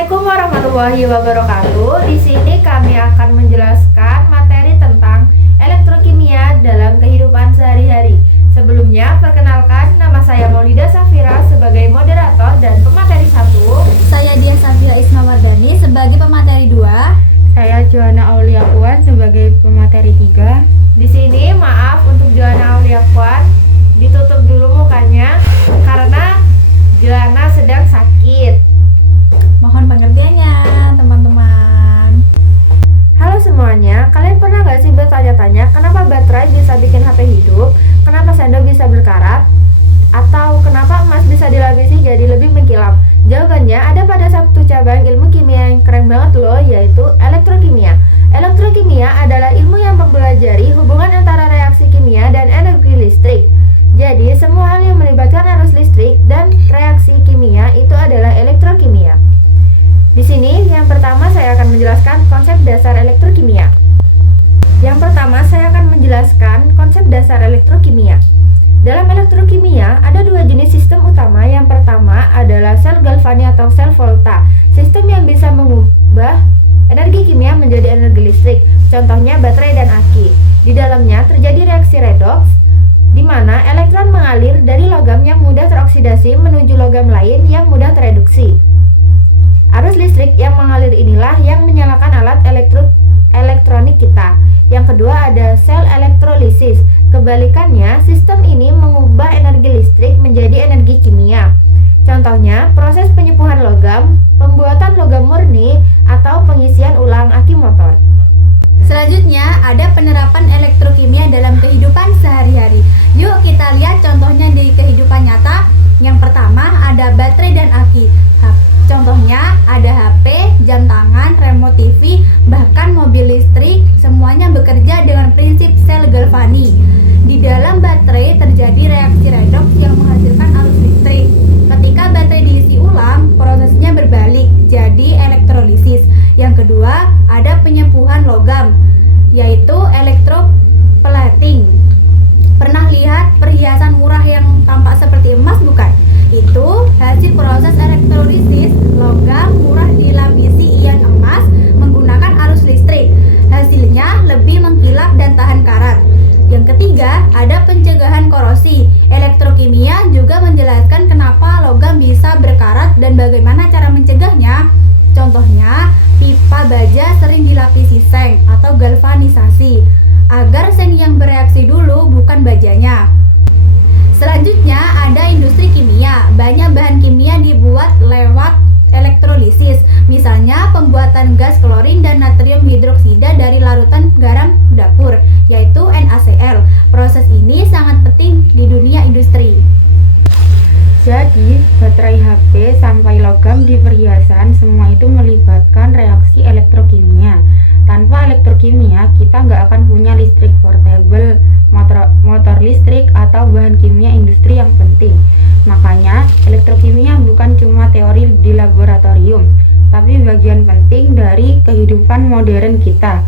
Assalamualaikum warahmatullahi wabarakatuh. Di sini kami akan menjelaskan materi tentang elektrokimia dalam kehidupan sehari-hari. Sebelumnya, perkenalkan nama saya Maulida Safira sebagai moderator dan pemateri 1. Saya Dia Safira Ismawardani sebagai pemateri 2. Saya Johanna Aulia Puan sebagai pemateri 3. Di sini maaf untuk Johanna Aulia Puan, ditutup dulu mukanya karena Johanna sedang sakit. Mohon pengertiannya, teman-teman. Halo semuanya, kalian pernah gak sih bertanya-tanya kenapa baterai bisa bikin HP hidup? Kenapa sendok bisa berkarat? Atau kenapa emas bisa dilapisi jadi lebih mengkilap? Jawabannya ada pada satu cabang ilmu kimia yang keren banget loh, yaitu elektrokimia. Elektrokimia adalah ilmu yang mempelajari hubungan antara reaksi kimia dan energi listrik. Jadi, semua hal yang melibatkan arus listrik dan reaksi kimia itu adalah elektrokimia. Di sini, yang pertama saya akan menjelaskan konsep dasar elektrokimia. Yang pertama, saya akan menjelaskan konsep dasar elektrokimia. Dalam elektrokimia, ada dua jenis sistem utama. Yang pertama adalah sel Galvani atau sel volta, sistem yang bisa mengubah energi kimia menjadi energi listrik, contohnya baterai dan aki. Di dalamnya terjadi reaksi redoks, di mana elektron mengalir dari logam yang mudah teroksidasi menuju logam lain yang mudah tereduksi. Arus listrik yang mengalir inilah yang menyalakan alat elektronik kita. Yang kedua ada sel elektrolisis. Kebalikannya, sistem ini mengubah energi listrik menjadi energi kimia. Contohnya, proses penyepuhan logam, pembuatan logam murni, atau pengisian ulang aki motor. Selanjutnya, ada penerapan elektrokimia dalam kehidupan sehari-hari. Yuk kita lihat contohnya di kehidupan nyata. Yang pertama ada baterai dan aki. Contohnya ada HP, jam tangan, remote TV, bahkan mobil listrik, semuanya bekerja dengan prinsip sel Galvani. Di dalam baterai terjadi reaksi redoks yang menghasilkan arus listrik. Ketika baterai diisi ulang, prosesnya berbalik, jadi elektrolisis. Yang kedua, ada penyepuhan logam, yaitu electroplating. Pernah lihat perhiasan murah yang tampak seperti emas bukan? Itu hasil proses elektrolisis logam murah dilapisi ion emas menggunakan arus listrik. Hasilnya lebih mengkilap dan tahan karat. Yang ketiga, ada pencegahan korosi. Elektrokimia juga menjelaskan kenapa logam bisa berkarat dan bagaimana cara mencegahnya. Contohnya, pipa baja sering dilapisi seng atau galvanisasi agar seng yang bereaksi dulu bukan bajanya. Selanjutnya ada industri kimia. Banyak bahan kimia dibuat lewat elektrolisis. Misalnya pembuatan gas klorin dan natrium hidroksida dari larutan garam dapur, yaitu NaCl. Proses ini sangat penting di dunia industri. Jadi, baterai HP sampai logam di perhiasan semua itu melibatkan reaksi elektrokimia. Tanpa elektrokimia, kita nggak akan punya listrik portable, motor listrik, atau bahan kimia industri yang penting. Makanya, elektrokimia bukan cuma teori di laboratorium, tapi bagian penting dari kehidupan modern kita.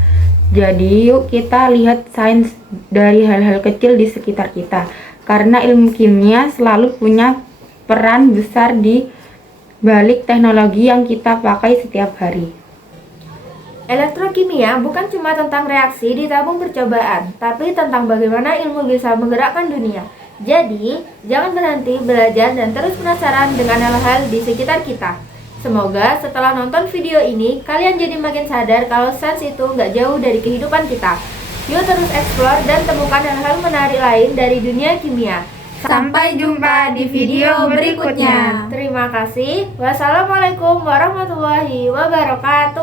Jadi, yuk kita lihat sains dari hal-hal kecil di sekitar kita. Karena ilmu kimia selalu punya peran besar di balik teknologi yang kita pakai setiap hari. Elektrokimia bukan cuma tentang reaksi di tabung percobaan, tapi tentang bagaimana ilmu bisa menggerakkan dunia. Jadi, jangan berhenti belajar dan terus penasaran dengan hal-hal di sekitar kita. Semoga setelah nonton video ini, kalian jadi makin sadar kalau sains itu nggak jauh dari kehidupan kita. Yuk terus explore dan temukan hal-hal menarik lain dari dunia kimia. Sampai jumpa di video berikutnya. Terima kasih. Wassalamualaikum warahmatullahi wabarakatuh.